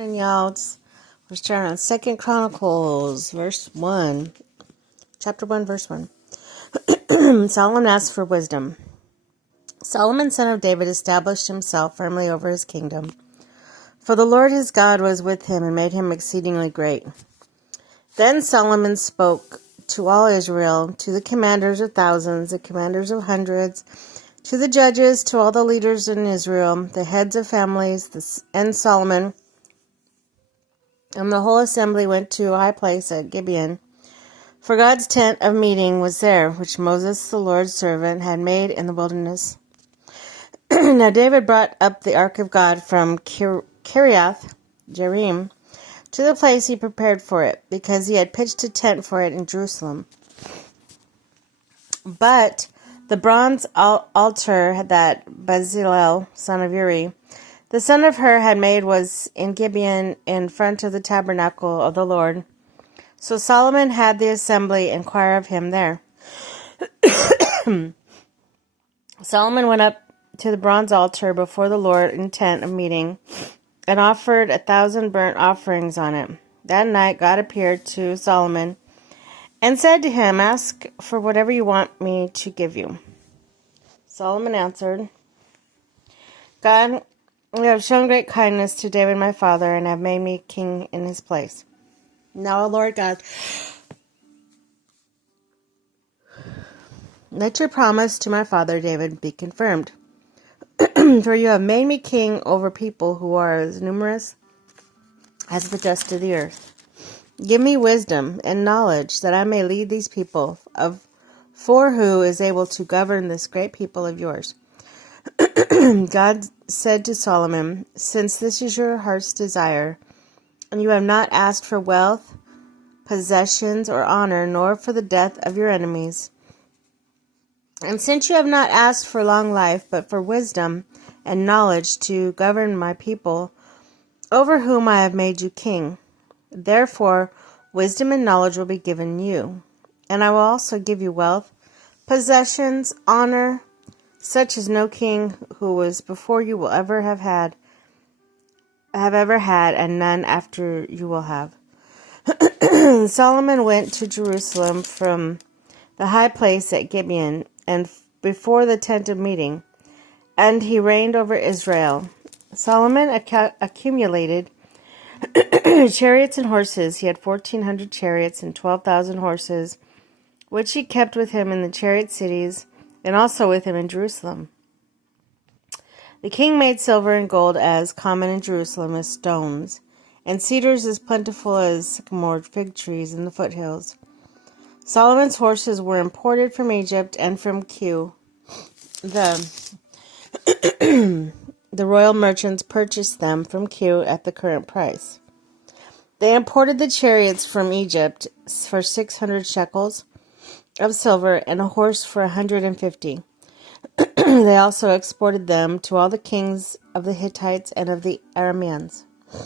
And y'all, we're starting on 2 Chronicles, chapter 1, verse 1. Solomon asked for wisdom. Solomon, son of David, established himself firmly over his kingdom. For the Lord his God was with him and made him exceedingly great. Then Solomon spoke to all Israel, to the commanders of thousands, the commanders of hundreds, to the judges, to all the leaders in Israel, the heads of families, and Solomon and the whole assembly went to a high place at Gibeon. For God's tent of meeting was there, which Moses, the Lord's servant, had made in the wilderness. Now David brought up the ark of God from Kiriath Jearim to the place he prepared for it, because he had pitched a tent for it in Jerusalem. But the bronze altar that Bezalel, son of Uri, the son of Hur, had made was in Gibeon in front of the tabernacle of the Lord. So Solomon had the assembly inquire of him there. Solomon went up to the bronze altar before the Lord in tent of meeting, and offered 1,000 burnt offerings on it. That night God appeared to Solomon and said to him, "Ask for whatever you want me to give you." Solomon answered, "God, you have shown great kindness to David my father, and have made me king in his place. Now, O Lord God, let your promise to my father David be confirmed. For you have made me king over people who are as numerous as the dust of the earth. Give me wisdom and knowledge, that I may lead these people, for who is able to govern this great people of yours." God said to Solomon, "Since this is your heart's desire, and you have not asked for wealth, possessions, or honor, nor for the death of your enemies, and since you have not asked for long life, but for wisdom and knowledge to govern my people, over whom I have made you king, therefore wisdom and knowledge will be given you, and I will also give you wealth, possessions, honor, such as no king who was before you will ever have ever had, and none after you will have." Solomon went to Jerusalem from the high place at Gibeon, and before the tent of meeting, and he reigned over Israel. Solomon accumulated chariots and horses. He had 1,400 chariots and 12,000 horses, which he kept with him in the chariot cities, and also with him in Jerusalem. The king made silver and gold as common in Jerusalem as stones, and cedars as plentiful as sycamore fig trees in the foothills. Solomon's horses were imported from Egypt and from Kew. The royal merchants purchased them from Kew at the current price. They imported the chariots from Egypt for 600 shekels of silver, and a horse for 150. They also exported them to all the kings of the Hittites and of the Arameans.